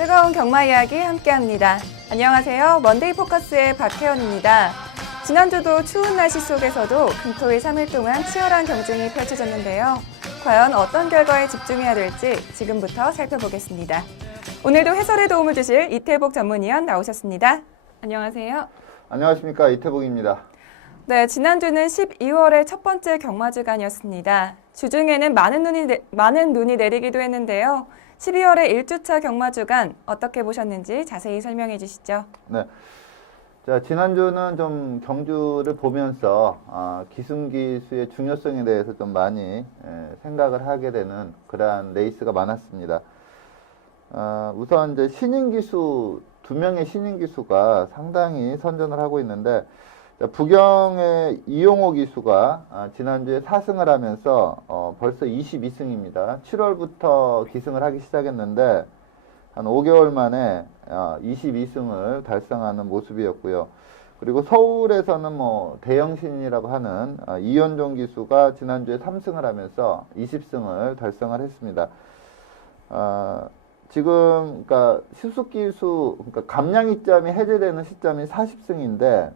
뜨거운 경마 이야기 함께합니다. 안녕하세요. 먼데이 포커스의 박혜원입니다. 지난주도 추운 날씨 속에서도 금토일 3일 동안 치열한 경쟁이 펼쳐졌는데요. 과연 어떤 결과에 집중해야 될지 지금부터 살펴보겠습니다. 오늘도 해설에 도움을 주실 이태복 전문위원 나오셨습니다. 안녕하세요. 안녕하십니까, 이태복입니다. 네, 지난주는 12월의 첫 번째 경마주간이었습니다. 주중에는 많은 눈이 내리기도 했는데요. 12월의 1주차 경마주간 어떻게 보셨는지 자세히 설명해 주시죠. 네. 자, 지난주는 좀 경주를 보면서 기승기수의 중요성에 대해서 좀 많이 생각을 하게 되는 그러한 레이스가 많았습니다. 우선 이제 신인기수, 2명의 신인기수가 상당히 선전을 하고 있는데, 부경의 이용호 기수가 지난주에 4승을 하면서 벌써 22승입니다. 7월부터 기승을 하기 시작했는데 한 5개월 만에 22승을 달성하는 모습이었고요. 그리고 서울에서는 뭐 대형신이라고 하는 이현종 기수가 지난주에 3승을 하면서 20승을 달성을 했습니다. 지금 그러니까 시숙기수, 그러니까 감량이점이 해제되는 시점이 40승인데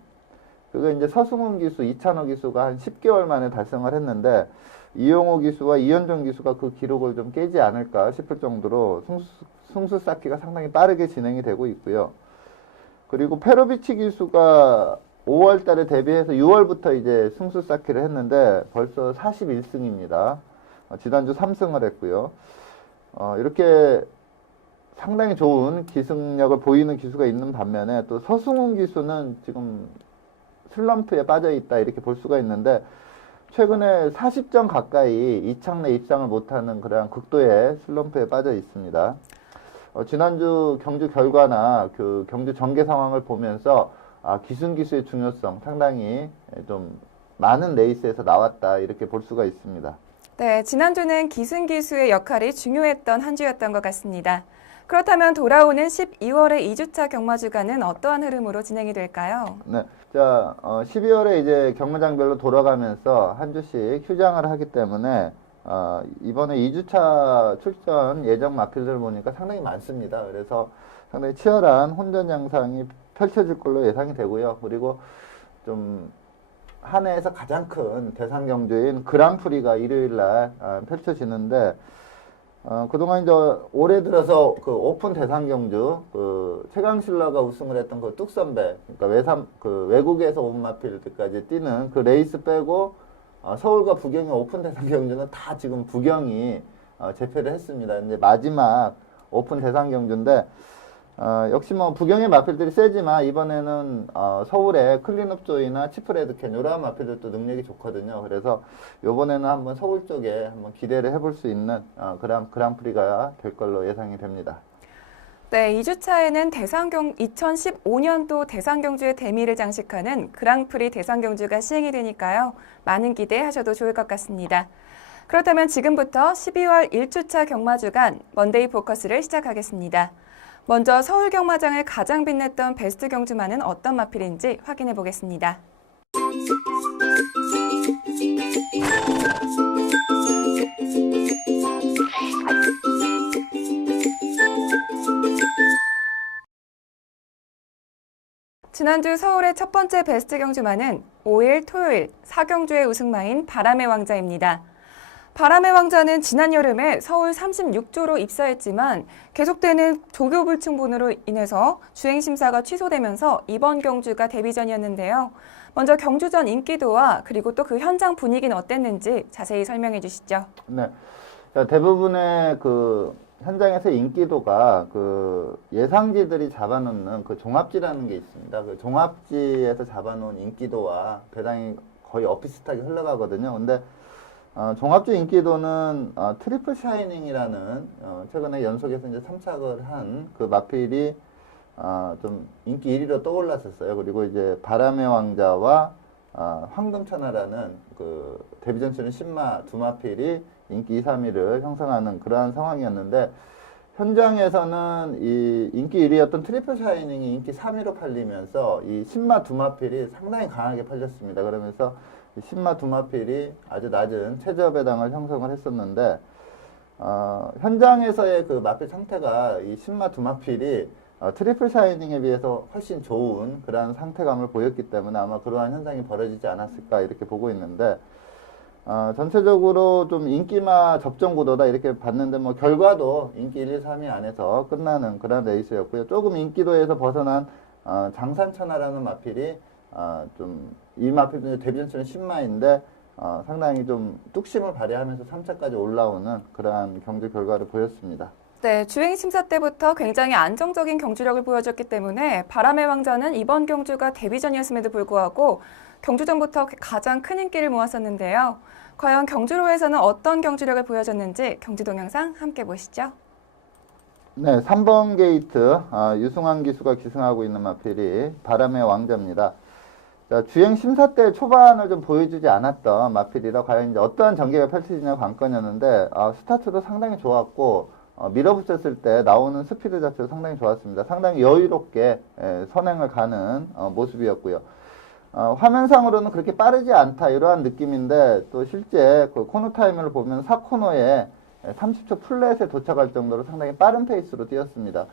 그거 이제 서승훈 기수, 이찬호 기수가 한 10개월 만에 달성을 했는데 이용호 기수와 이현종 기수가 그 기록을 좀 깨지 않을까 싶을 정도로 승수 쌓기가 상당히 빠르게 진행이 되고 있고요. 그리고 페로비치 기수가 5월 달에 데뷔해서 6월부터 이제 승수 쌓기를 했는데 벌써 41승입니다. 지난주 3승을 했고요. 이렇게 상당히 좋은 기승력을 보이는 기수가 있는 반면에 또 서승훈 기수는 지금 슬럼프에 빠져있다 이렇게 볼 수가 있는데 최근에 40점 가까이 이창내 입상을 못하는 그러한 극도의 슬럼프에 빠져 있습니다. 지난주 경주 결과나 그 경주 전개 상황을 보면서 기승기수의 중요성 상당히 좀 많은 레이스에서 나왔다 이렇게 볼 수가 있습니다. 네, 지난주는 기승기수의 역할이 중요했던 한 주였던 것 같습니다. 그렇다면 돌아오는 12월의 2주차 경마주간은 어떠한 흐름으로 진행이 될까요? 네. 자, 12월에 이제 경마장별로 돌아가면서 한 주씩 휴장을 하기 때문에, 이번에 2주차 출전 예정 마필들 보니까 상당히 많습니다. 그래서 상당히 치열한 혼전 양상이 펼쳐질 걸로 예상이 되고요. 그리고 좀, 한 해에서 가장 큰 대상 경주인 그랑프리가 일요일 날 펼쳐지는데, 그동안 이제 올해 들어서 그 오픈 대상 경주, 그 최강신라가 우승을 했던 그 뚝선배, 그러니까 외국에서 온 마필들까지 뛰는 그 레이스 빼고, 서울과 부경의 오픈 대상 경주는 다 지금 부경이 재패를 했습니다. 이제 마지막 오픈 대상 경주인데, 역시 뭐 부경의 마필들이 세지만 이번에는 서울의 클린업조이나 치프레드캔 이러한 마필들도 능력이 좋거든요. 그래서 이번에는 한번 서울 쪽에 한번 기대를 해볼 수 있는 그런 그랑프리가 될 걸로 예상이 됩니다. 네, 2주차에는 2015년도 대상경주의 대미를 장식하는 그랑프리 대상경주가 시행이 되니까요. 많은 기대하셔도 좋을 것 같습니다. 그렇다면 지금부터 12월 1주차 경마주간 먼데이 포커스를 시작하겠습니다. 먼저 서울 경마장을 가장 빛냈던 베스트 경주마는 어떤 마필인지 확인해 보겠습니다. 지난주 서울의 첫 번째 베스트 경주마는 5일 토요일 4경주의 우승마인 바람의 왕자입니다. 바람의 왕자는 지난 여름에 서울 36조로 입사했지만 계속되는 조교 불충분으로 인해서 주행심사가 취소되면서 이번 경주가 데뷔전이었는데요. 먼저 경주전 인기도와 그리고 또 그 현장 분위기는 어땠는지 자세히 설명해 주시죠. 네. 자, 대부분의 그 현장에서 인기도가 그 예상지들이 잡아놓는 그 종합지라는 게 있습니다. 그 종합지에서 잡아놓은 인기도와 배당이 거의 엇비슷하게 흘러가거든요. 근데 종합주 인기도는 트리플 샤이닝이라는 최근에 연속해서 이제 참석을 한 그 마필이 좀 인기 1위로 떠올랐었어요. 그리고 이제 바람의 왕자와 황금천하라는 그 데뷔전 치는 신마 두 마필이 인기 2, 3위를 형성하는 그러한 상황이었는데 현장에서는 이 인기 1위였던 트리플 샤이닝이 인기 3위로 팔리면서 이 신마 두 마필이 상당히 강하게 팔렸습니다. 그러면서 신마 두 마필이 아주 낮은 최저 배당을 형성을 했었는데 현장에서의 그 마필 상태가 이 신마 두 마필이 트리플 샤이닝에 비해서 훨씬 좋은 그러한 상태감을 보였기 때문에 아마 그러한 현상이 벌어지지 않았을까 이렇게 보고 있는데, 전체적으로 좀 인기마 접종 구도다 이렇게 봤는데 뭐 결과도 인기 1, 2, 3위 안에서 끝나는 그런 레이스였고요. 조금 인기도에서 벗어난 장산천하라는 마필이 좀 이 마필도 데뷔 전체는 신마인데 상당히 좀 뚝심을 발휘하면서 3차까지 올라오는 그러한 경주 결과를 보였습니다. 네, 주행 심사 때부터 굉장히 안정적인 경주력을 보여줬기 때문에 바람의 왕자는 이번 경주가 데뷔전이었음에도 불구하고 경주 전부터 가장 큰 인기를 모았었는데요. 과연 경주로에서는 어떤 경주력을 보여줬는지 경주 동영상 함께 보시죠. 네, 3번 게이트 유승환 기수가 기승하고 있는 마필이 바람의 왕자입니다. 자, 주행 심사 때 초반을 좀 보여주지 않았던 마필이라 과연 이제 어떠한 전개가 펼쳐지냐 관건이었는데 스타트도 상당히 좋았고 밀어붙였을 때 나오는 스피드 자체도 상당히 좋았습니다. 상당히 여유롭게 선행을 가는 모습이었고요. 화면상으로는 그렇게 빠르지 않다 이러한 느낌인데 또 실제 그 코너 타임을 보면 4코너에 30초 플랫에 도착할 정도로 상당히 빠른 페이스로 뛰었습니다.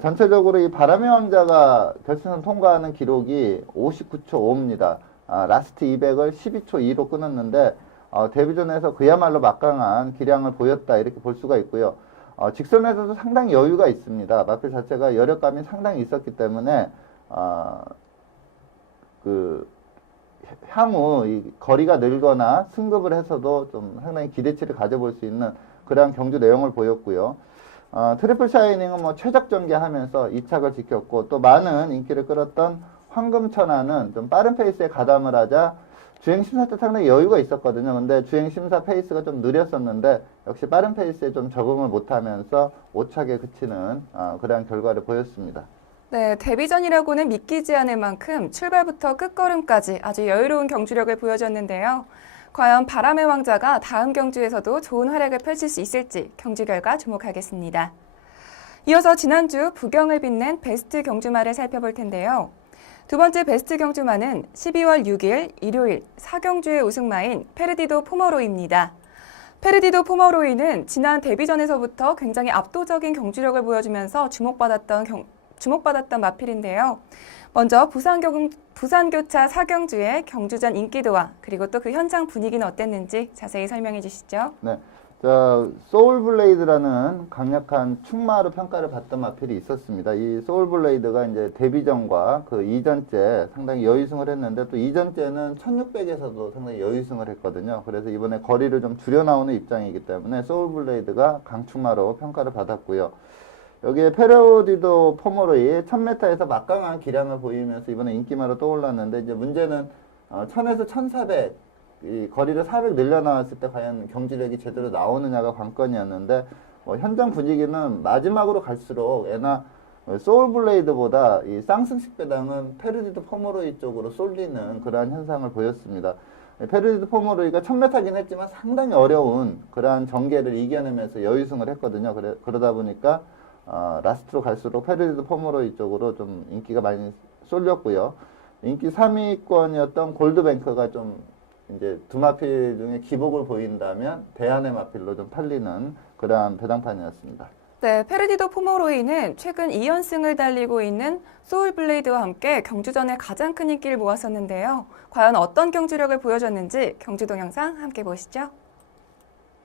전체적으로 이 바람의 왕자가 결승선 통과하는 기록이 59초 5입니다. 라스트 200을 12초 2로 끊었는데 데뷔전에서 그야말로 막강한 기량을 보였다 이렇게 볼 수가 있고요. 직선에서도 상당히 여유가 있습니다. 마필 자체가 여력감이 상당히 있었기 때문에 향후 이 거리가 늘거나 승급을 해서도 좀 상당히 기대치를 가져볼 수 있는 그러한 경주 내용을 보였고요. 트리플 샤이닝은 뭐 최적 전개하면서 2착을 지켰고 또 많은 인기를 끌었던 황금천하는 좀 빠른 페이스에 가담을 하자 주행 심사 때 상당히 여유가 있었거든요. 근데 주행 심사 페이스가 좀 느렸었는데 역시 빠른 페이스에 좀 적응을 못하면서 5착에 그치는 그러한 결과를 보였습니다. 네, 데뷔전이라고는 믿기지 않을 만큼 출발부터 끝걸음까지 아주 여유로운 경주력을 보여줬는데요. 과연 바람의 왕자가 다음 경주에서도 좋은 활약을 펼칠 수 있을지 경주 결과 주목하겠습니다. 이어서 지난주 부경을 빛낸 베스트 경주마를 살펴볼 텐데요. 두 번째 베스트 경주마는 12월 6일 일요일 4경주의 우승마인 페르디도 포머로이입니다. 페르디도 포머로이는 지난 데뷔전에서부터 굉장히 압도적인 경주력을 보여주면서 주목받았던 마필인데요. 먼저 부산교차 4경주의 경주전 인기도와 그리고 또 그 현장 분위기는 어땠는지 자세히 설명해 주시죠. 네. 자, 소울블레이드라는 강력한 충마로 평가를 받던 마필이 있었습니다. 이 소울블레이드가 이제 데뷔전과 그 이전째 상당히 여유승을 했는데 또 이전째는 1600에서도 상당히 여유승을 했거든요. 그래서 이번에 거리를 좀 줄여 나오는 입장이기 때문에 소울블레이드가 강충마로 평가를 받았고요. 여기에 페르디도 포모로이 1000m에서 막강한 기량을 보이면서 이번에 인기마로 떠올랐는데 이제 문제는 1000에서 1400 이 거리를 400 늘려나왔을 때 과연 경지력이 제대로 나오느냐가 관건이었는데 현장 분위기는 마지막으로 갈수록 애나 소울블레이드보다 이 쌍승식 배당은 페르디도 포모로이 쪽으로 쏠리는 그러한 현상을 보였습니다. 페르디도 포모로이가 1000m긴 했지만 상당히 어려운 그러한 전개를 이겨내면서 여유승을 했거든요. 그러다 보니까 라스트로 갈수록 페르디도 포모로이 쪽으로 좀 인기가 많이 쏠렸고요. 인기 3위권이었던 골드뱅크가 좀 이제 두 마필 중에 기복을 보인다면 대안의 마필로 좀 팔리는 그러한 배당판이었습니다. 네, 페르디도 포모로이는 최근 2연승을 달리고 있는 소울블레이드와 함께 경주전에 가장 큰 인기를 모았었는데요. 과연 어떤 경주력을 보여줬는지 경주 동영상 함께 보시죠.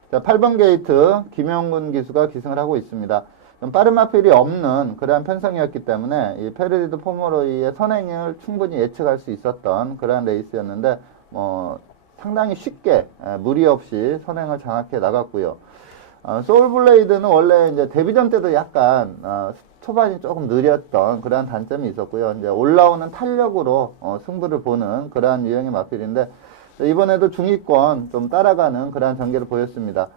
자, 8번 게이트 김영군 기수가 기승을 하고 있습니다. 좀 빠른 마필이 없는 그러한 편성이었기 때문에 이 페르디도 포모로이의 선행을 충분히 예측할 수 있었던 그러한 레이스였는데 상당히 쉽게 무리 없이 선행을 장악해 나갔고요. 소울블레이드는 원래 이제 데뷔전 때도 약간 초반이 조금 느렸던 그러한 단점이 있었고요. 이제 올라오는 탄력으로 승부를 보는 그러한 유형의 마필인데 이번에도 중위권 좀 따라가는 그러한 전개를 보였습니다.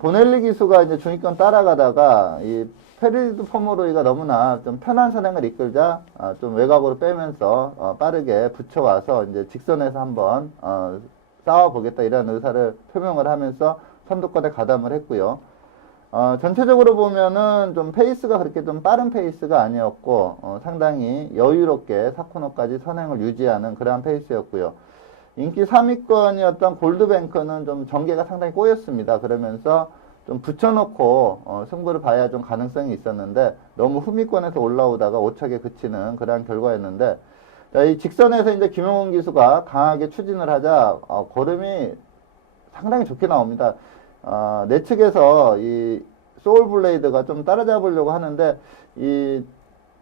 보넬리 기수가 이제 중위권 따라가다가 이 페르디도 포모로이가 너무나 좀 편한 선행을 이끌자 좀 외곽으로 빼면서 빠르게 붙여와서 이제 직선에서 한번 싸워보겠다 이런 의사를 표명을 하면서 선두권에 가담을 했고요. 전체적으로 보면은 좀 페이스가 그렇게 좀 빠른 페이스가 아니었고 상당히 여유롭게 4코너까지 선행을 유지하는 그러한 페이스였고요. 인기 3위권이었던 골드뱅크는 좀 전개가 상당히 꼬였습니다. 그러면서 좀 붙여놓고 승부를 봐야 좀 가능성이 있었는데 너무 후미권에서 올라오다가 5척에 그치는 그러한 결과였는데 자, 이 직선에서 이제 김용훈 기수가 강하게 추진을 하자 걸음이 상당히 좋게 나옵니다. 내 측에서 이 소울블레이드가 좀 따라잡으려고 하는데 이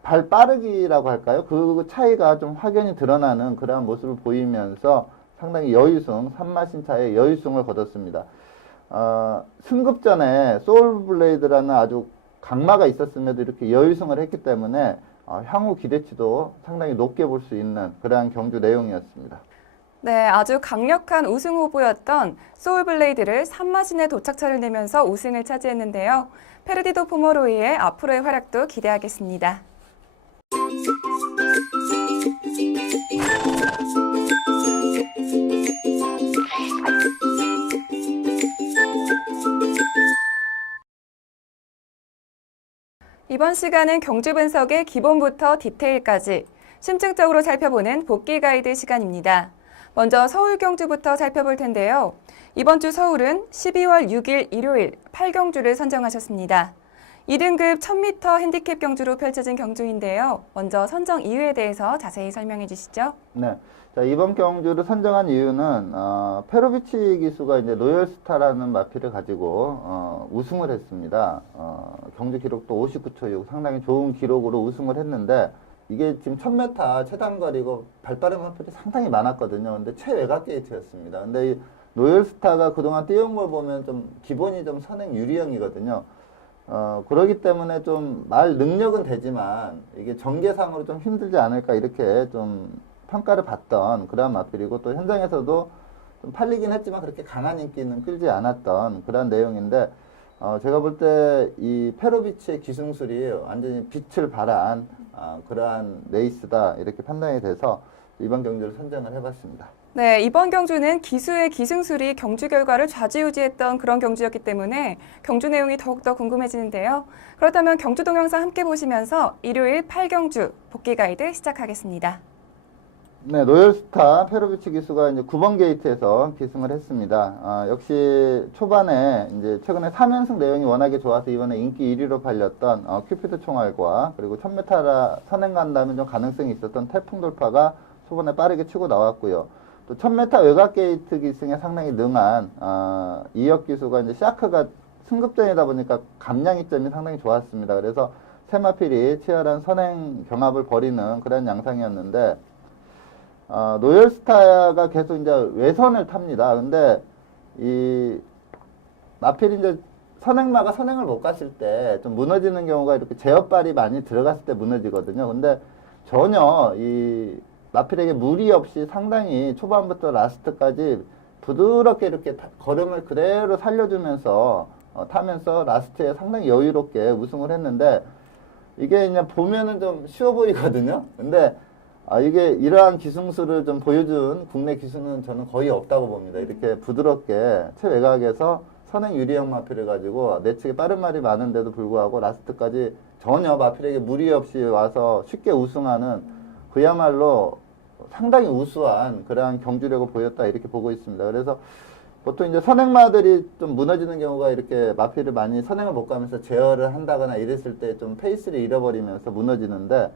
발 빠르기라고 할까요? 그 차이가 좀 확연히 드러나는 그러한 모습을 보이면서 상당히 여유승, 3마신차에 여유승을 거뒀습니다. 승급전에 소울블레이드라는 아주 강마가 있었음에도 이렇게 여유승을 했기 때문에 향후 기대치도 상당히 높게 볼 수 있는 그러한 경주 내용이었습니다. 네, 아주 강력한 우승 후보였던 소울블레이드를 3마신의 도착차를 내면서 우승을 차지했는데요. 페르디도 포머로이의 앞으로의 활약도 기대하겠습니다. 이번 시간은 경주 분석의 기본부터 디테일까지 심층적으로 살펴보는 복귀 가이드 시간입니다. 먼저 서울 경주부터 살펴볼 텐데요. 이번 주 서울은 12월 6일 일요일 8경주를 선정하셨습니다. 2등급 1000m 핸디캡 경주로 펼쳐진 경주인데요. 먼저 선정 이유에 대해서 자세히 설명해 주시죠. 네. 자, 이번 경주를 선정한 이유는, 페로비치 기수가 이제 로열스타라는 마필을 가지고, 우승을 했습니다. 경주 기록도 59초 6, 상당히 좋은 기록으로 우승을 했는데, 이게 지금 1000m 최단거리고 발빠른 마필이 상당히 많았거든요. 근데 최외곽 게이트였습니다. 근데 이 로열스타가 그동안 뛰어온 걸 보면 좀 기본이 좀 선행 유리형이거든요. 그러기 때문에 좀 말 능력은 되지만 이게 전개상으로 좀 힘들지 않을까 이렇게 좀 평가를 받던 그런 마필이고 또 현장에서도 좀 팔리긴 했지만 그렇게 강한 인기는 끌지 않았던 그런 내용인데 제가 볼 때 이 페로비치의 기승술이 완전히 빛을 발한 그러한 레이스다 이렇게 판단이 돼서 이번 경주를 선정을 해봤습니다. 네, 이번 경주는 기수의 기승술이 경주 결과를 좌지우지했던 그런 경주였기 때문에 경주 내용이 더욱더 궁금해지는데요. 그렇다면 경주 동영상 함께 보시면서 일요일 8경주 복귀 가이드 시작하겠습니다. 네, 로열스타 페로비치 기수가 이제 9번 게이트에서 기승을 했습니다. 역시 초반에 이제 최근에 3연승 내용이 워낙에 좋아서 이번에 인기 1위로 팔렸던 큐피드 총알과 그리고 1000m라 선행 간다면 좀 가능성이 있었던 태풍 돌파가 초반에 빠르게 치고 나왔고요. 또 1000m 외곽 게이트 기승에 상당히 능한 이혁 기수가 이제 샤크가 승급전이다 보니까 감량이점이 상당히 좋았습니다. 그래서 세마필이 치열한 선행 경합을 벌이는 그런 양상이었는데 로열스타가 계속 이제 외선을 탑니다. 근데 이 마필이 이제 선행마가 선행을 못 갔을 때 좀 무너지는 경우가 이렇게 제어발이 많이 들어갔을 때 무너지거든요. 근데 전혀 이 마필에게 무리 없이 상당히 초반부터 라스트까지 부드럽게 이렇게 걸음을 그대로 살려주면서 타면서 라스트에 상당히 여유롭게 우승을 했는데 이게 그냥 보면은 좀 쉬워 보이거든요. 근데 이게 이러한 기승술을 좀 보여준 국내 기수는 저는 거의 없다고 봅니다. 이렇게 부드럽게 최외곽에서 선행 유리형 마필을 가지고 내측에 빠른 말이 많은데도 불구하고 라스트까지 전혀 마필에게 무리 없이 와서 쉽게 우승하는 그야말로 상당히 우수한 그러한 경주력을 보였다 이렇게 보고 있습니다. 그래서 보통 이제 선행마들이 좀 무너지는 경우가 이렇게 마필을 많이 선행을 못 가면서 제어를 한다거나 이랬을 때 좀 페이스를 잃어버리면서 무너지는데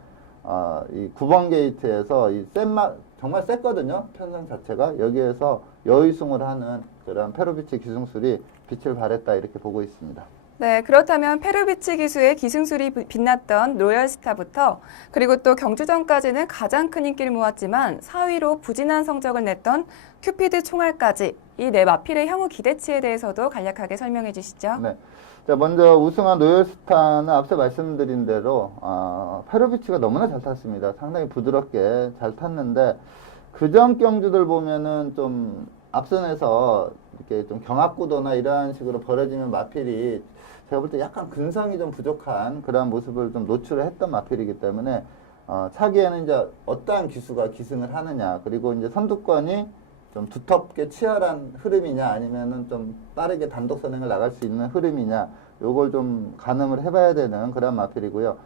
이 9번 게이트에서 이 정말 셌거든요. 편성 자체가. 여기에서 여의승을 하는 그런 페로비치 기승술이 빛을 발했다 이렇게 보고 있습니다. 네, 그렇다면 페르비치 기수의 기승술이 빛났던 로열스타부터 그리고 또 경주전까지는 가장 큰 인기를 모았지만 4위로 부진한 성적을 냈던 큐피드 총알까지 이 네 마필의 향후 기대치에 대해서도 간략하게 설명해 주시죠. 네. 자, 먼저 우승한 로열스타는 앞서 말씀드린 대로 페로비치가 너무나 잘 탔습니다. 상당히 부드럽게 잘 탔는데 그전 경주들 보면은 좀 앞선에서 이렇게 좀 경합구도나 이러한 식으로 벌어지면 마필이 제가 볼 때 약간 근성이 좀 부족한 그러한 모습을 좀 노출을 했던 마필이기 때문에 차기에는 이제 어떠한 기수가 기승을 하느냐 그리고 이제 선두권이 좀 두텁게 치열한 흐름이냐 아니면은 좀 빠르게 단독 선행을 나갈 수 있는 흐름이냐 요걸 좀 가늠을 해봐야 되는 그런 마필이고요.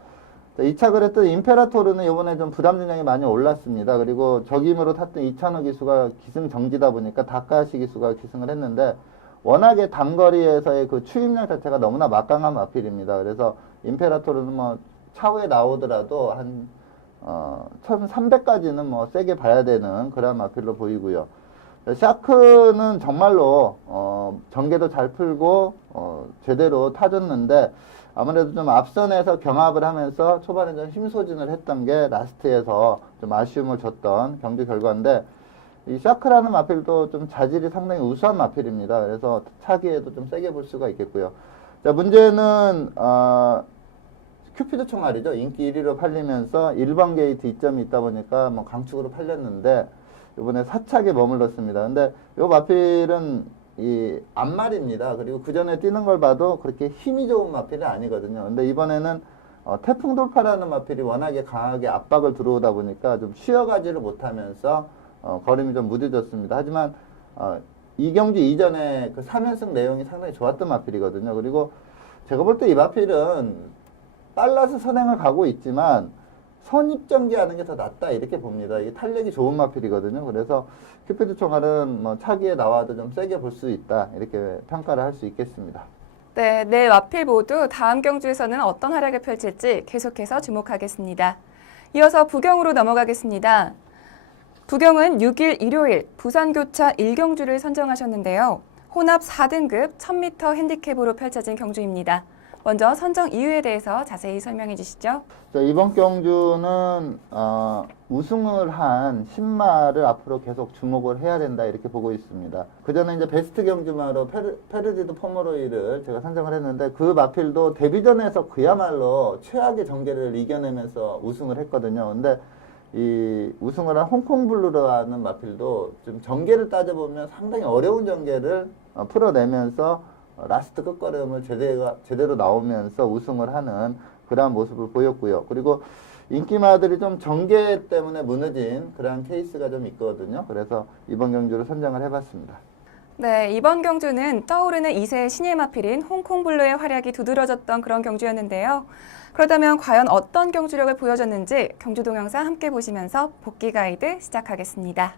2차 그랬던 임페라토르는 이번에 좀 부담 중량이 많이 올랐습니다. 그리고 적임으로 탔던 이찬호 기수가 기승 정지다 보니까 다카시 기수가 기승을 했는데 워낙에 단거리에서의 그 추임력 자체가 너무나 막강한 마필입니다. 그래서 임페라토르는 뭐 차후에 나오더라도 한 1300까지는 뭐 세게 봐야 되는 그런 마필로 보이고요. 샤크는 정말로 전개도 잘 풀고 제대로 타줬는데 아무래도 좀 앞선에서 경합을 하면서 초반에 좀 힘소진을 했던 게 라스트에서 좀 아쉬움을 줬던 경주 결과인데, 이 샤크라는 마필도 좀 자질이 상당히 우수한 마필입니다. 그래서 차기에도 좀 세게 볼 수가 있겠고요. 자, 문제는 큐피드 총알이죠. 인기 1위로 팔리면서 1번 게이트 이점이 있다 보니까 뭐 강축으로 팔렸는데 이번에 4착에 머물렀습니다. 근데 이 마필은 이 앞말입니다. 그리고 그 전에 뛰는 걸 봐도 그렇게 힘이 좋은 마필이 아니거든요. 근데 이번에는 태풍 돌파라는 마필이 워낙에 강하게 압박을 들어오다 보니까 좀 쉬어가지를 못하면서 걸음이 좀 무뎌졌습니다. 하지만 이 경주 이전에 그 3연승 내용이 상당히 좋았던 마필이거든요. 그리고 제가 볼 때 이 마필은 빨라서 선행을 가고 있지만 선입전개하는 게 더 낫다 이렇게 봅니다. 이게 탄력이 좋은 마필이거든요. 그래서 큐피드 총알은 뭐 차기에 나와도 좀 세게 볼 수 있다 이렇게 평가를 할 수 있겠습니다. 네, 네 마필 모두 다음 경주에서는 어떤 활약을 펼칠지 계속해서 주목하겠습니다. 이어서 부경으로 넘어가겠습니다. 부경은 6일 일요일 부산교차 1경주를 선정하셨는데요. 혼합 4등급 1000m 핸디캡으로 펼쳐진 경주입니다. 먼저 선정 이유에 대해서 자세히 설명해 주시죠. 자, 이번 경주는 우승을 한 신마를 앞으로 계속 주목을 해야 된다 이렇게 보고 있습니다. 그 전에 이제 베스트 경주마로 페르디도 포머로이를 제가 선정을 했는데 그 마필도 데뷔전에서 그야말로 최악의 전개를 이겨내면서 우승을 했거든요. 근데 이 우승을 한 홍콩블루라는 마필도 좀 전개를 따져보면 상당히 어려운 전개를 풀어내면서 라스트 끝걸음을 제대로 나오면서 우승을 하는 그러한 모습을 보였고요. 그리고 인기마들이 좀 전개 때문에 무너진 그러한 케이스가 좀 있거든요. 그래서 이번 경주를 선정을 해봤습니다. 네, 이번 경주는 떠오르는 2세 신예 마필인 홍콩블루의 활약이 두드러졌던 그런 경주였는데요. 그렇다면 과연 어떤 경주력을 보여줬는지 경주 동영상 함께 보시면서 복귀 가이드 시작하겠습니다.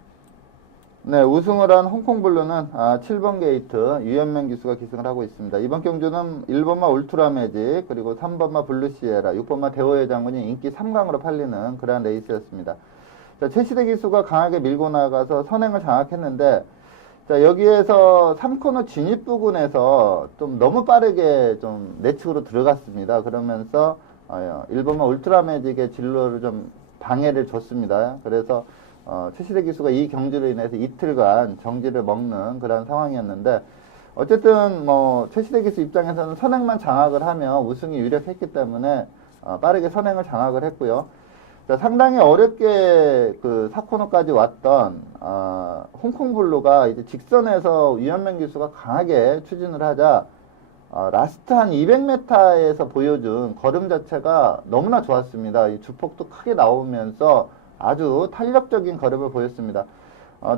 네, 우승을 한 홍콩블루는 7번 게이트 유현명 기수가 기승을 하고 있습니다. 이번 경주는 1번마 울트라 매직, 그리고 3번마 블루시에라, 6번마 대호의 장군이 인기 3강으로 팔리는 그러한 레이스였습니다. 자, 최시대 기수가 강하게 밀고 나가서 선행을 장악했는데, 자, 여기에서 3코너 진입 부근에서 좀 너무 빠르게 좀 내측으로 들어갔습니다. 그러면서 1번마 울트라 매직의 진로를 좀 방해를 줬습니다. 그래서 최시대 기수가 이 경주로 인해서 이틀간 정지를 먹는 그런 상황이었는데, 어쨌든 뭐 최시대 기수 입장에서는 선행만 장악을 하며 우승이 유력했기 때문에 빠르게 선행을 장악을 했고요. 자, 상당히 어렵게 그 4코너까지 왔던 홍콩블루가 이제 직선에서 유현명 기수가 강하게 추진을 하자 라스트 한 200m에서 보여준 걸음 자체가 너무나 좋았습니다. 이 주폭도 크게 나오면서 아주 탄력적인 걸음을 보였습니다.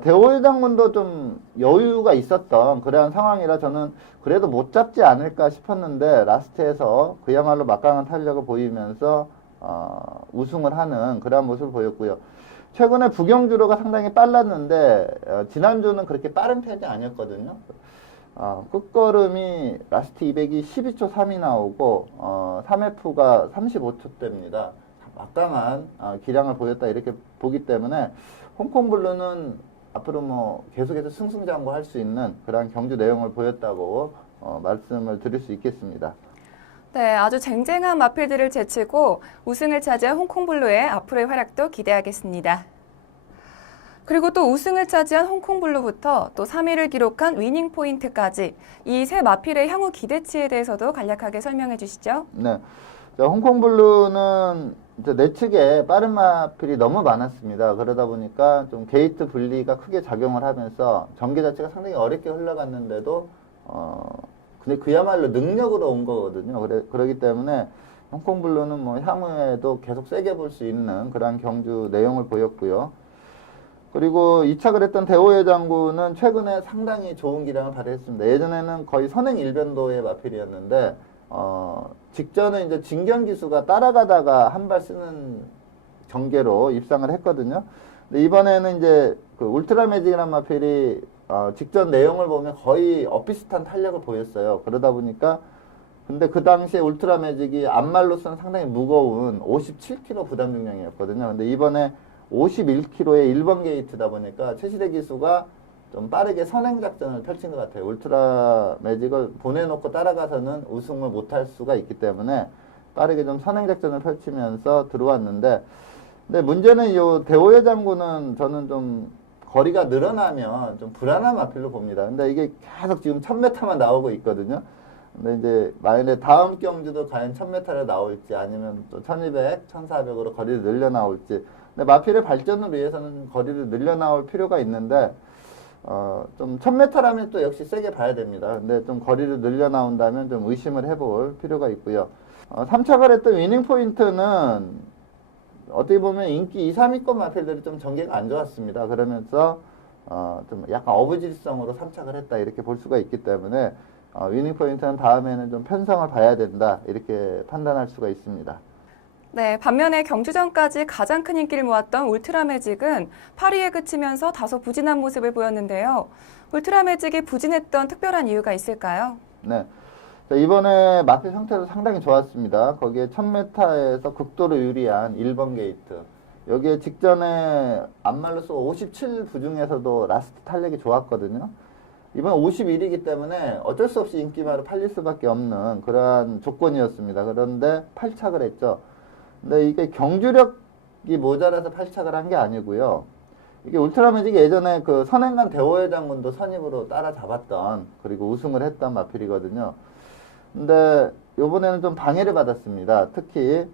대호의 장군도 좀 여유가 있었던 그러한 상황이라 저는 그래도 못 잡지 않을까 싶었는데 라스트에서 그야말로 막강한 탄력을 보이면서 우승을 하는 그러한 모습을 보였고요. 최근에 부경주로가 상당히 빨랐는데 지난주는 그렇게 빠른 편이 아니었거든요. 끝걸음이 라스트 200이 12초 3이 나오고 3F가 35초대입니다. 막강한 기량을 보였다 이렇게 보기 때문에 홍콩블루는 앞으로 뭐 계속해서 승승장구할 수 있는 그런 경주 내용을 보였다고 말씀을 드릴 수 있겠습니다. 네, 아주 쟁쟁한 마필들을 제치고 우승을 차지한 홍콩블루의 앞으로의 활약도 기대하겠습니다. 그리고 또 우승을 차지한 홍콩블루부터 또 3위를 기록한 위닝 포인트까지 이 세 마필의 향후 기대치에 대해서도 간략하게 설명해 주시죠. 네, 자, 홍콩블루는 내측에 빠른 마필이 너무 많았습니다. 그러다 보니까 좀 게이트 분리가 크게 작용을 하면서 전개 자체가 상당히 어렵게 흘러갔는데도 근데 그야말로 능력으로 온 거거든요. 그러기 때문에 홍콩블루는 뭐 향후에도 계속 세게 볼 수 있는 그런 경주 내용을 보였고요. 그리고 2착을 했던 대호의 장군은 최근에 상당히 좋은 기량을 발휘했습니다. 예전에는 거의 선행 일변도의 마필이었는데 직전에 이제 진경 기수가 따라가다가 한 발 쓰는 전개로 입상을 했거든요. 근데 이번에는 이제 그 울트라 매직이라는 마필이 직전 내용을 보면 거의 엇비슷한 탄력을 보였어요. 그러다 보니까 근데 그 당시에 울트라 매직이 앞말로서는 상당히 무거운 57kg 부담 중량이었거든요. 근데 이번에 51kg의 1번 게이트다 보니까 최시대 기수가 좀 빠르게 선행 작전을 펼친 것 같아요. 울트라 매직을 보내놓고 따라가서는 우승을 못할 수가 있기 때문에 빠르게 좀 선행 작전을 펼치면서 들어왔는데, 근데 문제는 이 대호여 장군은 저는 좀 거리가 늘어나면 좀 불안한 마필로 봅니다. 근데 이게 계속 지금 1000m만 나오고 있거든요. 근데 이제 만약에 다음 경주도 과연 1000m를 나올지 아니면 또 1200, 1400으로 거리를 늘려 나올지. 근데 마필의 발전을 위해서는 거리를 늘려 나올 필요가 있는데, 좀 1000m라면 또 역시 세게 봐야 됩니다. 근데 좀 거리를 늘려 나온다면 좀 의심을 해볼 필요가 있고요. 3착을 했던 위닝 포인트는 어떻게 보면 인기 2, 3위권 마필들이 좀 전개가 안 좋았습니다. 그러면서 좀 약간 어부질성으로 3착을 했다 이렇게 볼 수가 있기 때문에 위닝 포인트는 다음에는 좀 편성을 봐야 된다 이렇게 판단할 수가 있습니다. 네, 반면에 경주전까지 가장 큰 인기를 모았던 울트라 매직은 8위에 그치면서 다소 부진한 모습을 보였는데요. 울트라 매직이 부진했던 특별한 이유가 있을까요? 네. 자, 이번에 마필 상태도 상당히 좋았습니다. 거기에 1000m에서 극도로 유리한 1번 게이트. 여기에 직전에 안말로서 57 부중에서도 라스트 탄력이 좋았거든요. 이번 51이기 때문에 어쩔 수 없이 인기마로 팔릴 수밖에 없는 그러한 조건이었습니다. 그런데 8착을 했죠. 근데 이게 경주력이 모자라서 8착을 한 게 아니고요. 이게 울트라 매직이 예전에 그 선행간 대호여 장군도 선입으로 따라잡았던 그리고 우승을 했던 마필이거든요. 근데 요번에는 좀 방해를 받았습니다. 특히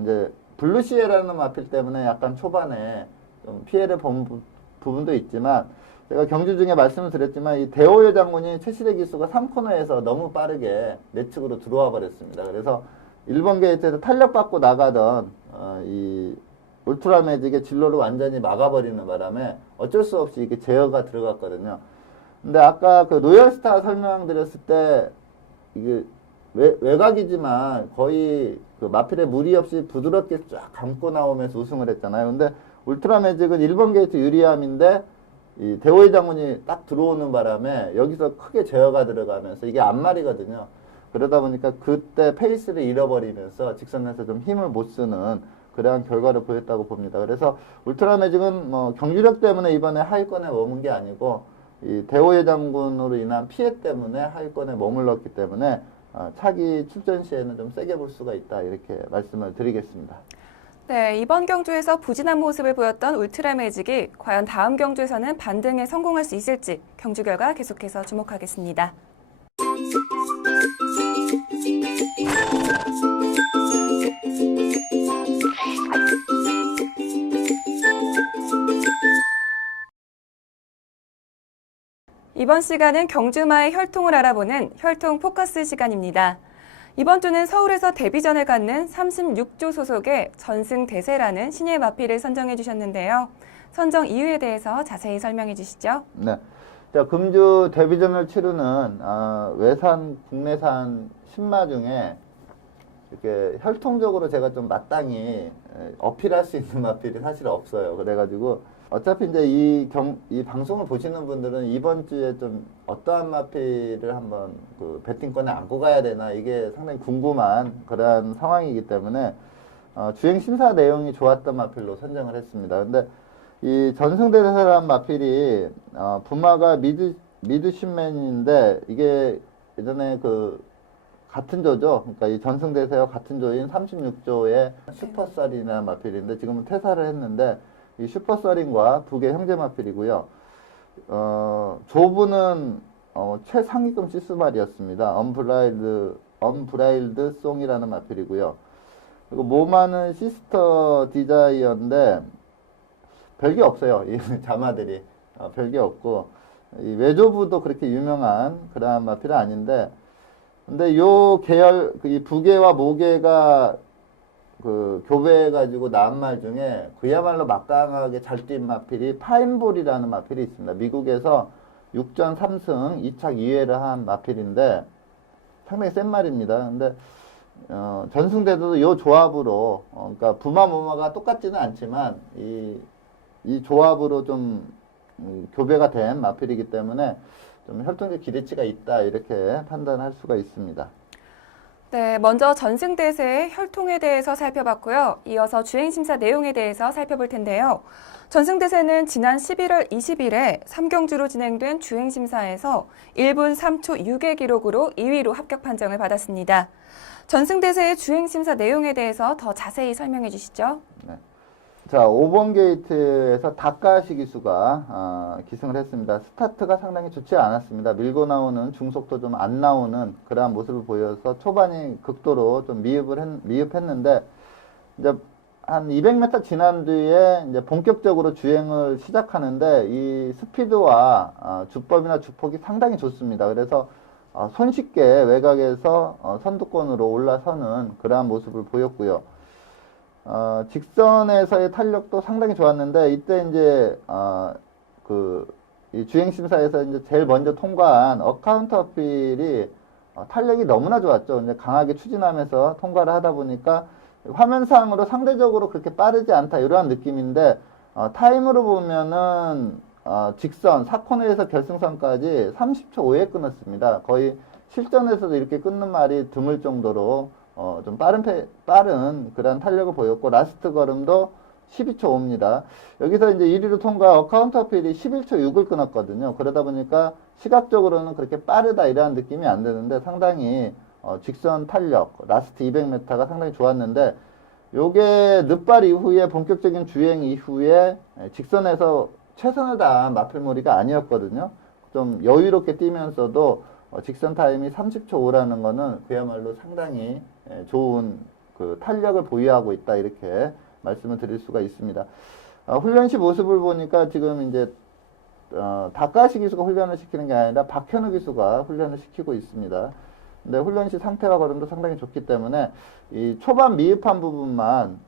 이제 블루시에라는 마필 때문에 약간 초반에 좀 피해를 본 부분도 있지만 제가 경주 중에 말씀을 드렸지만 이 대호여 장군이 최시대 기수가 3코너에서 너무 빠르게 내측으로 들어와 버렸습니다. 그래서 1번 게이트에서 탄력받고 나가던 이 울트라 매직의 진로를 완전히 막아버리는 바람에 어쩔 수 없이 이게 제어가 들어갔거든요. 근데 아까 그 로열스타 설명드렸을 때 이게 외곽이지만 거의 그 마필에 무리 없이 부드럽게 쫙 감고 나오면서 우승을 했잖아요. 근데 울트라 매직은 1번 게이트 유리함인데 이 대호여 장군이 딱 들어오는 바람에 여기서 크게 제어가 들어가면서 이게 앞말이거든요. 그러다 보니까 그때 페이스를 잃어버리면서 직선에서 좀 힘을 못 쓰는 그러한 결과를 보였다고 봅니다. 그래서 울트라 매직은 뭐 경주력 때문에 이번에 하위권에 머문 게 아니고 이 대호여 장군으로 인한 피해 때문에 하위권에 머물렀기 때문에 차기 출전 시에는 좀 세게 볼 수가 있다 이렇게 말씀을 드리겠습니다. 네, 이번 경주에서 부진한 모습을 보였던 울트라 매직이 과연 다음 경주에서는 반등에 성공할 수 있을지 경주 결과 계속해서 주목하겠습니다. 이번 시간은 경주마의 혈통을 알아보는 혈통 포커스 시간입니다. 이번 주는 서울에서 데뷔전을 갖는 36조 소속의 전승대세라는 신예 마필을 선정해 주셨는데요. 선정 이유에 대해서 자세히 설명해 주시죠. 네. 자, 금주 데뷔전을 치르는 외산, 국내산 신마 중에 이렇게 혈통적으로 제가 좀 마땅히 어필할 수 있는 마필이 사실 없어요. 그래가지고 어차피 이제 이 방송을 보시는 분들은 이번 주에 좀 어떠한 마필을 한번 그 배팅권에 안고 가야 되나 이게 상당히 궁금한 그러한 상황이기 때문에 주행 심사 내용이 좋았던 마필로 선정을 했습니다. 근데 이 전승대세라는 마필이 부마가 미드십맨인데 이게 예전에 그 같은 조죠. 그러니까 이 전승대세와 같은 조인 36조의 슈퍼썰이라는 마필인데 지금은 퇴사를 했는데 이 슈퍼썰인과 두 개 형제 마필이고요. 조부는 최상위급 시스말이었습니다. 언브라일드 송이라는 마필이고요. 그리고 모마는 시스터 디자이어인데 별게 없어요. 이 자마들이 별게 없고 이 외조부도 그렇게 유명한 그런 마필은 아닌데 근데 요 계열 이 부계와 모계가 그 교배해가지고 나온 말 중에 그야말로 막강하게 잘 뛴 마필이 파인볼이라는 마필이 있습니다. 미국에서 6전 3승 2착 2회를 한 마필인데 상당히 센 말입니다. 근데 전승대도 요 조합으로 그러니까 부마 모마가 똑같지는 않지만 이 조합으로 좀 교배가 된 마필이기 때문에 좀 혈통적 기대치가 있다 이렇게 판단할 수가 있습니다. 네, 먼저 전승대세의 혈통에 대해서 살펴봤고요. 이어서 주행심사 내용에 대해서 살펴볼 텐데요. 전승대세는 지난 11월 20일에 3경주로 진행된 주행심사에서 1분 3초 6의 기록으로 2위로 합격 판정을 받았습니다. 전승대세의 주행심사 내용에 대해서 더 자세히 설명해 주시죠. 네. 자, 5번 게이트에서 다카시 기수가 기승을 했습니다. 스타트가 상당히 좋지 않았습니다. 밀고 나오는 중속도 좀 안 나오는 그러한 모습을 보여서 초반이 극도로 좀 미흡했는데 이제 한 200m 지난 뒤에 이제 본격적으로 주행을 시작하는데 이 스피드와 주법이나 주폭이 상당히 좋습니다. 그래서 손쉽게 외곽에서 선두권으로 올라서는 그러한 모습을 보였고요. 직선에서의 탄력도 상당히 좋았는데 이때 이제 이 주행 심사에서 이제 제일 먼저 통과한 어카운트 어필이 탄력이 너무나 좋았죠. 이제 강하게 추진하면서 통과를 하다 보니까 화면상으로 상대적으로 그렇게 빠르지 않다 이러한 느낌인데 타임으로 보면은 직선 4코너에서 결승선까지 30초 5에 끊었습니다. 거의 실전에서도 이렇게 끊는 말이 드물 정도로 좀 빠른 그런 탄력을 보였고 라스트 걸음도 12초 5입니다. 여기서 이제 1위로 통과 어카운트 어필이 11초 6을 끊었거든요. 그러다 보니까 시각적으로는 그렇게 빠르다 이러한 느낌이 안 드는데 상당히 직선 탄력 라스트 200m가 상당히 좋았는데 요게 늦발 이후에 본격적인 주행 이후에 직선에서 최선을 다한 마필몰이가 아니었거든요. 좀 여유롭게 뛰면서도 직선 타임이 30초 5라는 거는 그야말로 상당히 좋은 그 탄력을 보유하고 있다 이렇게 말씀을 드릴 수가 있습니다. 훈련 시 모습을 보니까 지금 이제 다카시 기수가 훈련을 시키는 게 아니라 박현우 기수가 훈련을 시키고 있습니다. 근데 훈련 시 상태와 걸음도 상당히 좋기 때문에 이 초반 미흡한 부분만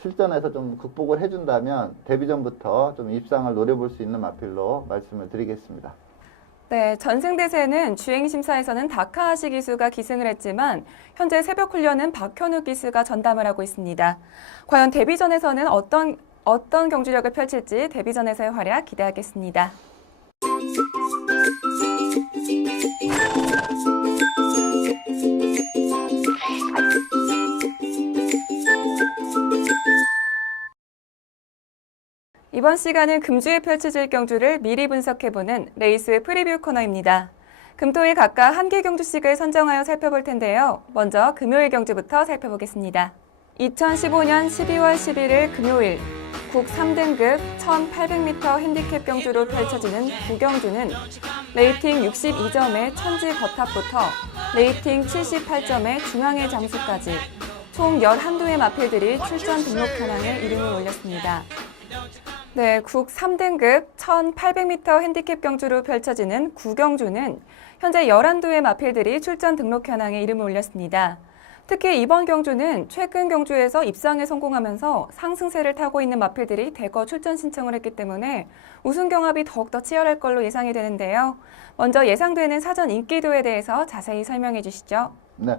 실전에서 좀 극복을 해준다면 데뷔 전부터 좀 입상을 노려볼 수 있는 마필로 말씀을 드리겠습니다. 네, 전승대세는 주행심사에서는 다카하시 기수가 기승을 했지만 현재 새벽 훈련은 박현우 기수가 전담을 하고 있습니다. 과연 데뷔전에서는 어떤 경주력을 펼칠지 데뷔전에서의 활약 기대하겠습니다. 이번 시간은 금주에 펼쳐질 경주를 미리 분석해보는 레이스 프리뷰 코너입니다. 금토일 각각 한 개 경주씩을 선정하여 살펴볼 텐데요. 먼저 금요일 경주부터 살펴보겠습니다. 2015년 12월 11일 금요일 국 3등급 1800m 핸디캡 경주로 펼쳐지는 구경주는 레이팅 62점의 천지 거탑부터 레이팅 78점의 중앙의 장수까지 총 11두의 마필들이 출전 등록 현황에 이름을 올렸습니다. 네, 국 3등급 1800m 핸디캡 경주로 펼쳐지는 구경주는 현재 11두의 마필들이 출전 등록 현황에 이름을 올렸습니다. 특히 이번 경주는 최근 경주에서 입상에 성공하면서 상승세를 타고 있는 마필들이 대거 출전 신청을 했기 때문에 우승 경합이 더욱더 치열할 걸로 예상이 되는데요. 먼저 예상되는 사전 인기도에 대해서 자세히 설명해 주시죠. 네.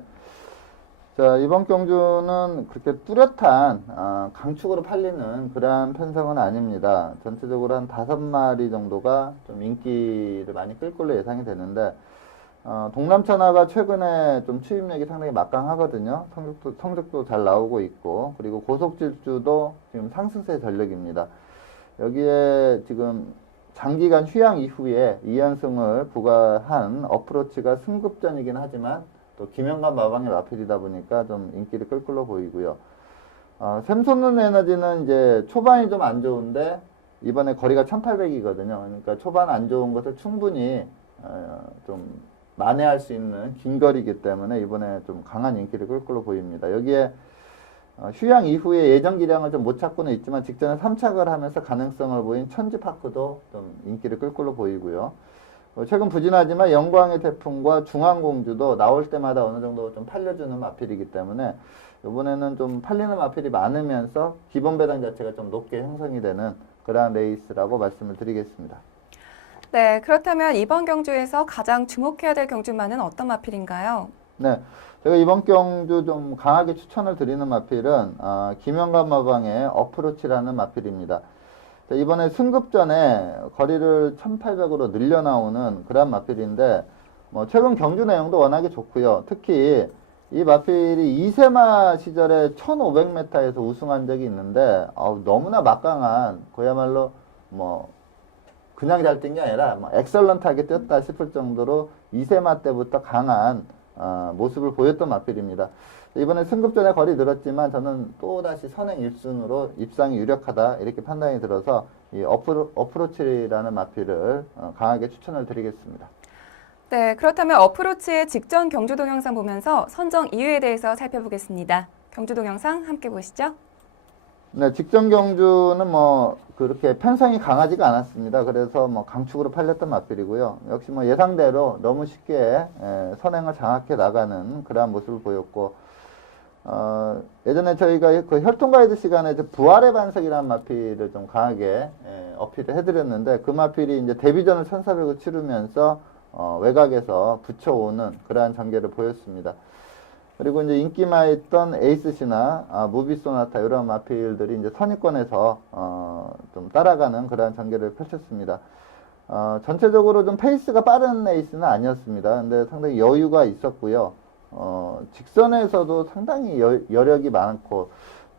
자, 이번 경주는 그렇게 뚜렷한 강축으로 팔리는 그러한 편성은 아닙니다. 전체적으로 한 5마리 정도가 좀 인기를 많이 끌 걸로 예상이 되는데 동남천하가 최근에 좀 추임력이 상당히 막강하거든요. 성적도 잘 나오고 있고 그리고 고속질주도 지금 상승세 전력입니다. 여기에 지금 장기간 휴양 이후에 2연승을 부과한 어프로치가 승급전이긴 하지만 또 김영관 마방의 마필이다 보니까 좀 인기를 끌 걸로 보이고요. 샘솟는 에너지는 이제 초반이 좀 안 좋은데 이번에 거리가 1800이거든요. 그러니까 초반 안 좋은 것을 충분히 좀 만회할 수 있는 긴 거리이기 때문에 이번에 좀 강한 인기를 끌 걸로 보입니다. 여기에 휴양 이후에 예전 기량을 좀 못 찾고는 있지만 직전에 3착을 하면서 가능성을 보인 천지파크도 좀 인기를 끌 걸로 보이고요. 최근 부진하지만 영광의 태풍과 중앙공주도 나올 때마다 어느 정도 좀 팔려주는 마필이기 때문에 이번에는 좀 팔리는 마필이 많으면서 기본 배당 자체가 좀 높게 형성이 되는 그러한 레이스라고 말씀을 드리겠습니다. 네, 그렇다면 이번 경주에서 가장 주목해야 될 경주만은 어떤 마필인가요? 네, 제가 이번 경주 좀 강하게 추천을 드리는 마필은 김영관 마방의 어프로치라는 마필입니다. 자, 이번에 승급 전에 거리를 1800으로 늘려 나오는 그런 마필인데, 뭐 최근 경주 내용도 워낙에 좋고요. 특히 이 마필이 2세마 시절에 1500m에서 우승한 적이 있는데, 너무나 막강한, 그야말로 뭐 그냥 잘 뛴 게 아니라 뭐 엑설런트하게 뛰었다 싶을 정도로 2세마 때부터 강한 모습을 보였던 마필입니다. 이번에 승급전에 거리 늘었지만 저는 또다시 선행 1순으로 입상이 유력하다 이렇게 판단이 들어서 이 어프로치라는 마필을 강하게 추천을 드리겠습니다. 네, 그렇다면 어프로치의 직전 경주 동영상 보면서 선정 이유에 대해서 살펴보겠습니다. 경주 동영상 함께 보시죠. 네, 직전 경주는 뭐 그렇게 편성이 강하지가 않았습니다. 그래서 뭐 강축으로 팔렸던 마필이고요. 역시 뭐 예상대로 너무 쉽게 선행을 장악해 나가는 그러한 모습을 보였고, 예전에 저희가 그 혈통가이드 시간에 부활의 반석이라는 마필을 좀 강하게 어필을 해드렸는데, 그 마필이 이제 데뷔전을 1400을 치르면서 외곽에서 붙여오는 그러한 전개를 보였습니다. 그리고 이제 인기마했던 에이스시나 무비 소나타 이런 마필들이 이제 선입권에서 좀 따라가는 그러한 전개를 펼쳤습니다. 전체적으로 좀 페이스가 빠른 에이스는 아니었습니다. 근데 상당히 여유가 있었고요. 직선에서도 상당히 여력이 많고,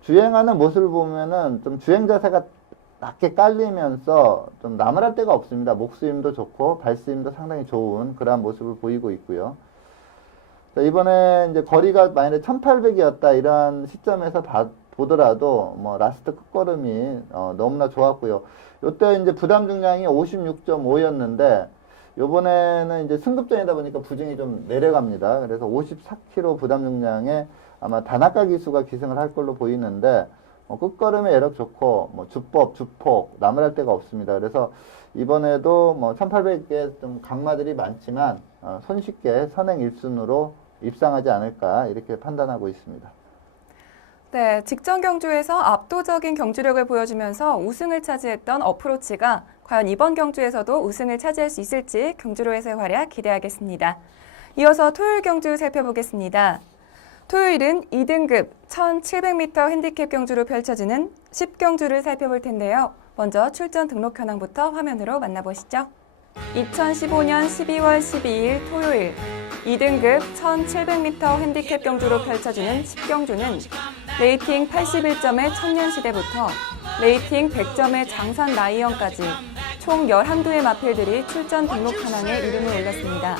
주행하는 모습을 보면은 좀 주행 자세가 낮게 깔리면서 좀 나무랄 데가 없습니다. 목수임도 좋고 발수임도 상당히 좋은 그러한 모습을 보이고 있고요. 자, 이번에 이제 거리가 만약에 1800이었다 이런 시점에서 보더라도 뭐 라스트 끝걸음이 너무나 좋았고요. 요때 이제 부담 중량이 56.5였는데 요번에는 이제 승급전이다 보니까 부진이 좀 내려갑니다. 그래서 54kg 부담 중량에 아마 단학가 기수가 기승을 할 걸로 보이는데, 끝걸음에 여력 좋고 뭐 주법, 주폭 나무랄 데가 없습니다. 그래서 이번에도 뭐 1800개 좀 강마들이 많지만 손쉽게 선행 1순으로 입상하지 않을까 이렇게 판단하고 있습니다. 네, 직전 경주에서 압도적인 경주력을 보여주면서 우승을 차지했던 어프로치가 과연 이번 경주에서도 우승을 차지할 수 있을지 경주로에서의 활약 기대하겠습니다. 이어서 토요일 경주 살펴보겠습니다. 토요일은 2등급 1700m 핸디캡 경주로 펼쳐지는 10경주를 살펴볼 텐데요. 먼저 출전 등록 현황부터 화면으로 만나보시죠. 2015년 12월 12일 토요일 2등급 1700m 핸디캡 경주로 펼쳐지는 10경주는 레이팅 81점의 청년시대부터 레이팅 100점의 장산 라이언까지 총 11두의 마필들이 출전 등록 현황에 이름을 올렸습니다.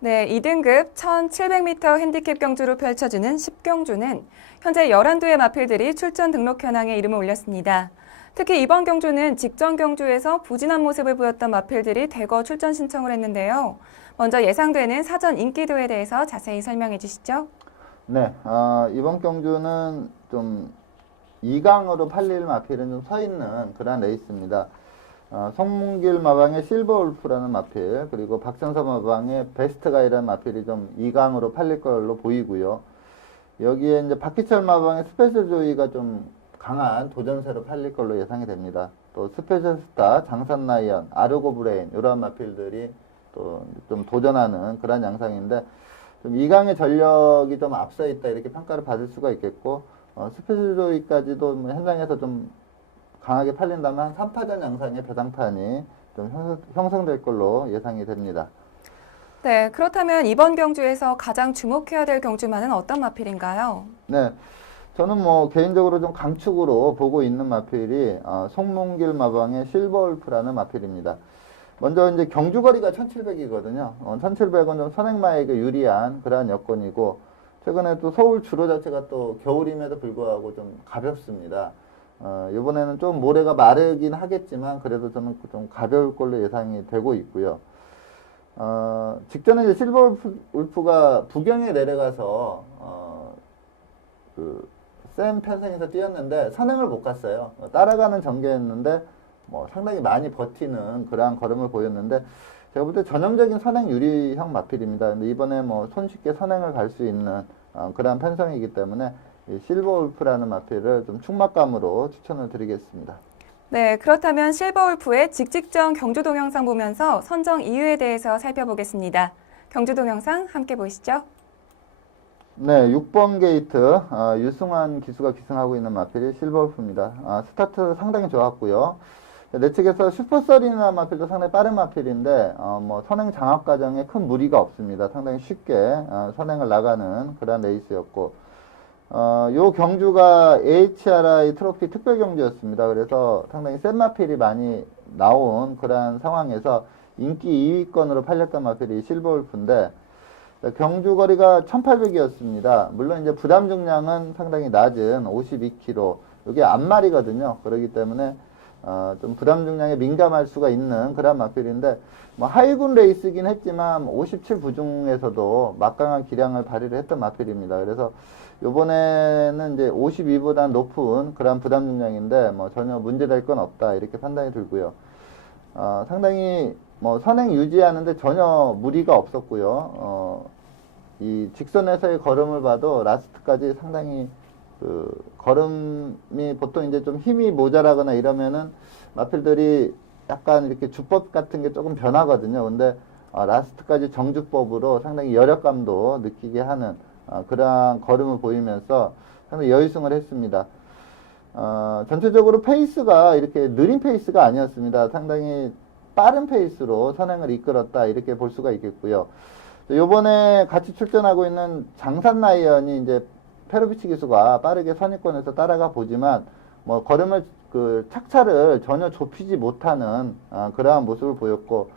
네, 2등급 1700m 핸디캡 경주로 펼쳐지는 10경주는 현재 11두의 마필들이 출전 등록 현황에 이름을 올렸습니다. 특히 이번 경주는 직전 경주에서 부진한 모습을 보였던 마필들이 대거 출전 신청을 했는데요. 먼저 예상되는 사전 인기도에 대해서 자세히 설명해 주시죠. 네, 이번 경주는 좀 2강으로 팔릴 마필은 좀 서 있는 그런 레이스입니다. 송문길 마방의 실버울프라는 마필, 그리고 박천서 마방의 베스트가이라는 마필이 좀 2강으로 팔릴 걸로 보이고요. 여기에 이제 박희철 마방의 스페셜 조이가 좀 강한 도전세로 팔릴 걸로 예상이 됩니다. 또 스페셜 스타, 장산 라이언, 아르고 브레인 이런 마필들이 또 좀 도전하는 그런 양상인데, 좀 2강의 전력이 좀 앞서 있다 이렇게 평가를 받을 수가 있겠고, 스페셜 조이까지도 뭐 현장에서 좀 강하게 팔린다면 3파전 양상의 배당판이 좀 형성될 걸로 예상이 됩니다. 네, 그렇다면 이번 경주에서 가장 주목해야 될 경주만은 어떤 마필인가요? 네, 저는 뭐 개인적으로 좀 강축으로 보고 있는 마필이 송문길 마방의 실버울프라는 마필입니다. 먼저 이제 경주거리가 1700이거든요. 1700은 좀 선행마에게 유리한 그러한 여건이고, 최근에 또 서울 주로 자체가 또 겨울임에도 불구하고 좀 가볍습니다. 이번에는 좀 모래가 마르긴 하겠지만 그래도 저는 좀 가벼울 걸로 예상이 되고 있고요. 직전에 이제 실버 울프가 부경에 내려가서 센 편성에서 뛰었는데 선행을 못 갔어요. 따라가는 전개였는데 뭐 상당히 많이 버티는 그러한 걸음을 보였는데, 제가 볼 때 전형적인 선행 유리형 마필입니다. 근데 이번에 뭐 손쉽게 선행을 갈 수 있는 그러한 편성이기 때문에 이 실버울프라는 마필을 좀 충막감으로 추천을 드리겠습니다. 네, 그렇다면 실버울프의 직직전 경주 동영상 보면서 선정 이유에 대해서 살펴보겠습니다. 경주 동영상 함께 보시죠. 네, 6번 게이트 유승환 기수가 기승하고 있는 마필이 실버울프입니다. 스타트 상당히 좋았고요. 내 측에서 슈퍼서리나 마필도 상당히 빠른 마필인데 뭐 선행 장악 과정에 큰 무리가 없습니다. 상당히 쉽게 선행을 나가는 그런 레이스였고 요 경주가 AHRI 트로피 특별 경주였습니다. 그래서 상당히 센 마필이 많이 나온 그런 상황에서 인기 2위권으로 팔렸던 마필이 실버울프인데 경주 거리가 1800이었습니다. 물론 이제 부담 중량은 상당히 낮은 52kg. 이게 앞말이거든요. 그렇기 때문에 좀 부담 중량에 민감할 수가 있는 그런 마필인데 뭐 하이군 레이스긴 했지만 57 부중에서도 막강한 기량을 발휘를 했던 마필입니다. 그래서 요번에는 이제 52보다 높은 그런 부담 중량인데 뭐 전혀 문제될 건 없다 이렇게 판단이 들고요. 상당히 뭐 선행 유지하는데 전혀 무리가 없었고요. 이 직선에서의 걸음을 봐도 라스트까지 상당히 그 걸음이 보통 이제 좀 힘이 모자라거나 이러면은 마필들이 약간 이렇게 주법 같은 게 조금 변하거든요. 근데 라스트까지 정주법으로 상당히 여력감도 느끼게 하는 그러한 걸음을 보이면서 상당히 여유승을 했습니다. 전체적으로 페이스가 이렇게 느린 페이스가 아니었습니다. 상당히 빠른 페이스로 선행을 이끌었다 이렇게 볼 수가 있겠고요. 요번에 같이 출전하고 있는 장산 라이언이 이제 페로비치 기수가 빠르게 선입권에서 따라가 보지만 뭐 걸음을 그 착차를 전혀 좁히지 못하는 그러한 모습을 보였고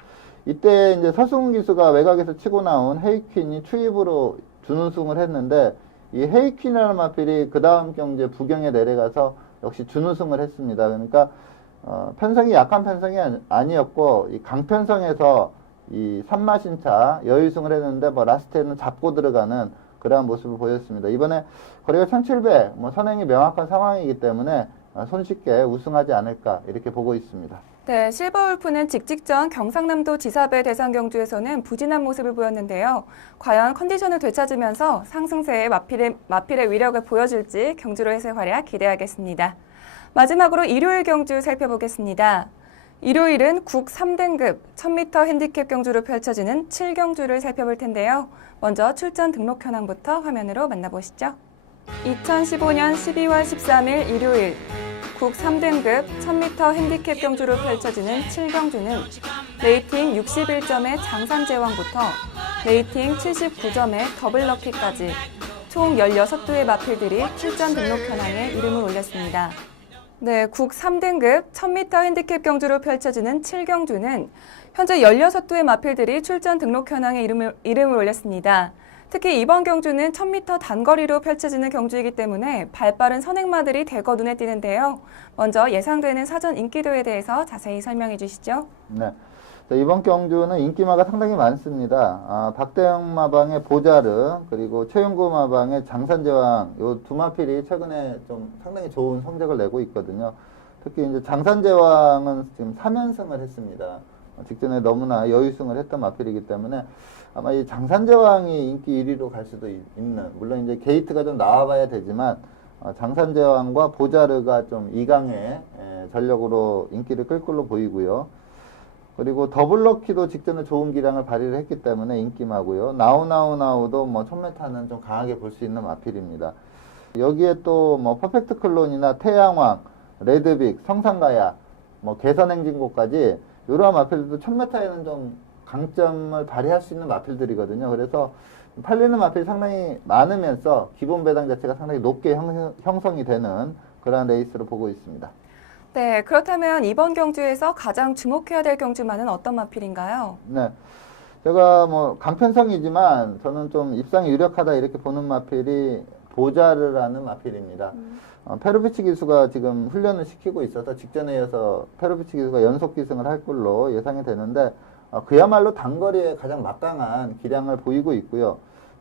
이때 이제 서승훈 기수가 외곽에서 치고 나온 헤이퀸이 추입으로 준우승을 했는데 이 헤이퀸이라는 마필이 그 다음 경주에 부경에 내려가서 역시 준우승을 했습니다. 그러니까 편성이 약한 편성이 아니었고 이 강편성에서 이 산마신차 여유승을 했는데 뭐 라스트에는 잡고 들어가는 그러한 모습을 보였습니다. 이번에 거리가 1700 뭐 선행이 명확한 상황이기 때문에 손쉽게 우승하지 않을까 이렇게 보고 있습니다. 네, 실버울프는 직전 경상남도 지사배 대상 경주에서는 부진한 모습을 보였는데요. 과연 컨디션을 되찾으면서 상승세의 마필의 위력을 보여줄지 경주로에서의 활약 기대하겠습니다. 마지막으로 일요일 경주 살펴보겠습니다. 일요일은 국 3등급 1000m 핸디캡 경주로 펼쳐지는 7경주를 살펴볼 텐데요. 먼저 출전 등록 현황부터 화면으로 만나보시죠. 2015년 12월 13일 일요일 국 3등급 1000m 핸디캡 경주로 펼쳐지는 7경주는 레이팅 61점의 장산제왕부터 레이팅 79점의 더블럭키까지 총 16두의 마필들이 출전 등록 현황에 이름을 올렸습니다. 네, 국 3등급 1000m 핸디캡 경주로 펼쳐지는 7경주는 현재 16두의 마필들이 출전 등록 현황에 이름을 올렸습니다. 특히 이번 경주는 1000m 단거리로 펼쳐지는 경주이기 때문에 발빠른 선행마들이 대거 눈에 띄는데요. 먼저 예상되는 사전 인기도에 대해서 자세히 설명해 주시죠. 네. 이번 경주는 인기마가 상당히 많습니다. 박대영 마방의 보자르 그리고 최용구 마방의 장산제왕 요 두 마필이 최근에 좀 상당히 좋은 성적을 내고 있거든요. 특히 이제 장산제왕은 지금 3연승을 했습니다. 직전에 너무나 여유승을 했던 마필이기 때문에 아마 이 장산제왕이 인기 1위로 갈 수도 있는 물론 이제 게이트가 좀 나와봐야 되지만 장산제왕과 보자르가 좀 2강의 전력으로 인기를 끌 걸로 보이고요. 그리고 더블럭키도 직전에 좋은 기량을 발휘를 했기 때문에 인기마고요. 나우도 뭐 1000m는 좀 강하게 볼 수 있는 마필입니다. 여기에 또 뭐 퍼펙트 클론이나 태양왕, 레드빅, 성상가야, 뭐 개선행진고까지 이러한 마필들도 1000m에는 좀 강점을 발휘할 수 있는 마필들이거든요. 그래서 팔리는 마필이 상당히 많으면서 기본 배당 자체가 상당히 높게 형성이 되는 그런 레이스로 보고 있습니다. 네, 그렇다면 이번 경주에서 가장 주목해야 될 경주만은 어떤 마필인가요? 네. 제가 뭐 강편성이지만 저는 좀 입상이 유력하다 이렇게 보는 마필이 보자르라는 마필입니다. 페로비치 기수가 지금 훈련을 시키고 있어서 직전에 이어서 페로비치 기수가 연속 기승을 할 걸로 예상이 되는데 그야말로 단거리에 가장 막강한 기량을 보이고 있고요.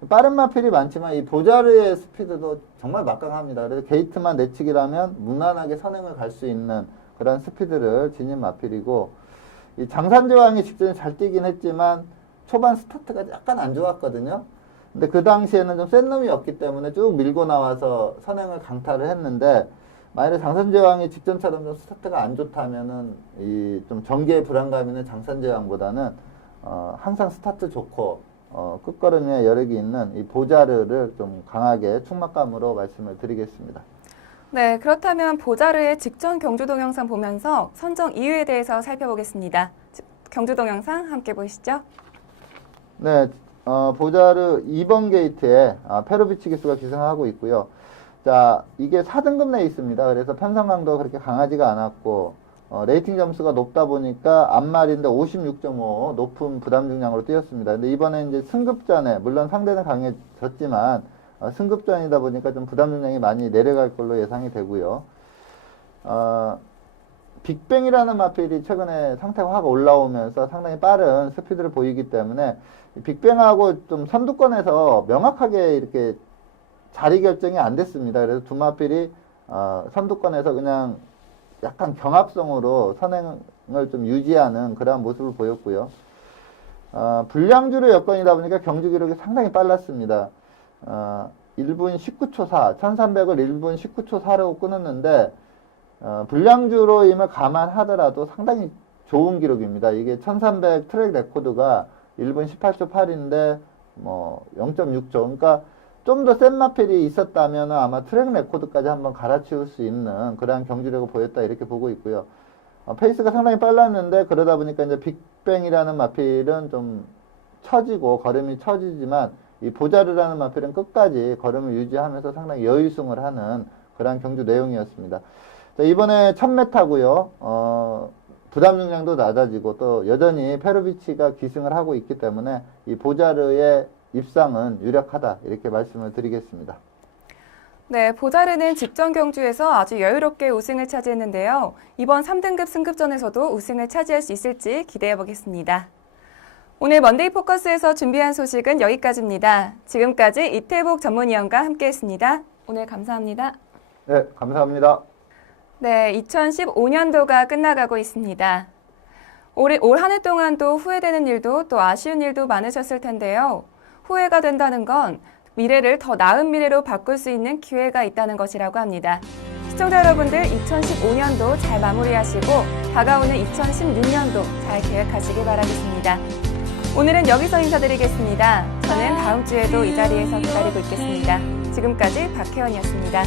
빠른 마필이 많지만 이 보자르의 스피드도 정말 막강합니다. 그래서 게이트만 내치기라면 무난하게 선행을 갈 수 있는 그런 스피드를 지닌 마필이고 이 장산제왕이 직전에 잘 뛰긴 했지만 초반 스타트가 약간 안 좋았거든요. 근데 그 당시에는 좀 센 놈이 없기 때문에 쭉 밀고 나와서 선행을 강타를 했는데 만약에 장산제왕이 직전처럼 좀 스타트가 안 좋다면은 이 좀 전개의 불안감 있는 장산제왕보다는 항상 스타트 좋고 끝걸음에 여력이 있는 이 보자르를 좀 강하게 충막감으로 말씀을 드리겠습니다. 네, 그렇다면 보자르의 직전 경주 동영상 보면서 선정 이유에 대해서 살펴보겠습니다. 경주 동영상 함께 보시죠. 네, 보자르 2번 게이트에 페로비치 기수가 기승하고 있고요. 자, 이게 4등급 내에 있습니다. 그래서 편성 강도가 그렇게 강하지가 않았고, 레이팅 점수가 높다 보니까 앞말인데 56.5 높은 부담 중량으로 뛰었습니다. 근데 이번에 이제 승급전에, 물론 상대는 강해졌지만, 승급전이다 보니까 좀 부담 중량이 많이 내려갈 걸로 예상이 되고요. 빅뱅이라는 마필이 최근에 상태가 확 올라오면서 상당히 빠른 스피드를 보이기 때문에 빅뱅하고 좀 선두권에서 명확하게 이렇게 자리 결정이 안 됐습니다. 그래서 두 마필이 선두권에서 그냥 약간 경합성으로 선행을 좀 유지하는 그러한 모습을 보였고요. 불량주로 여건이다 보니까 경주 기록이 상당히 빨랐습니다. 1분 19초 4, 1300을 1분 19초 4로 끊었는데 불량주로임을 감안하더라도 상당히 좋은 기록입니다. 이게 1300 트랙 레코드가 1분 18초 8인데 뭐 0.6초. 그러니까 좀 더 센 마필이 있었다면 아마 트랙 레코드까지 한번 갈아치울 수 있는 그러한 경주력을 보였다 이렇게 보고 있고요. 페이스가 상당히 빨랐는데 그러다 보니까 이제 빅뱅이라는 마필은 좀 처지고 걸음이 처지지만 이 보자르라는 마필은 끝까지 걸음을 유지하면서 상당히 여유승을 하는 그러한 경주 내용이었습니다. 자, 이번에 1000m고요. 부담 중량도 낮아지고 또 여전히 페로비치가 기승을 하고 있기 때문에 이 보자르의 입상은 유력하다 이렇게 말씀을 드리겠습니다. 네, 보자르는 직전 경주에서 아주 여유롭게 우승을 차지했는데요. 이번 3등급 승급전에서도 우승을 차지할 수 있을지 기대해 보겠습니다. 오늘 먼데이 포커스에서 준비한 소식은 여기까지입니다. 지금까지 이태복 전문위원과 함께했습니다. 오늘 감사합니다. 네, 감사합니다. 네, 2015년도가 끝나가고 있습니다. 올 한 해 동안도 후회되는 일도 또 아쉬운 일도 많으셨을 텐데요. 후회가 된다는 건 미래를 더 나은 미래로 바꿀 수 있는 기회가 있다는 것이라고 합니다. 시청자 여러분들 2015년도 잘 마무리하시고 다가오는 2016년도 잘 계획하시길 바라겠습니다. 오늘은 여기서 인사드리겠습니다. 저는 다음 주에도 이 자리에서 기다리고 있겠습니다. 지금까지 박혜원이었습니다.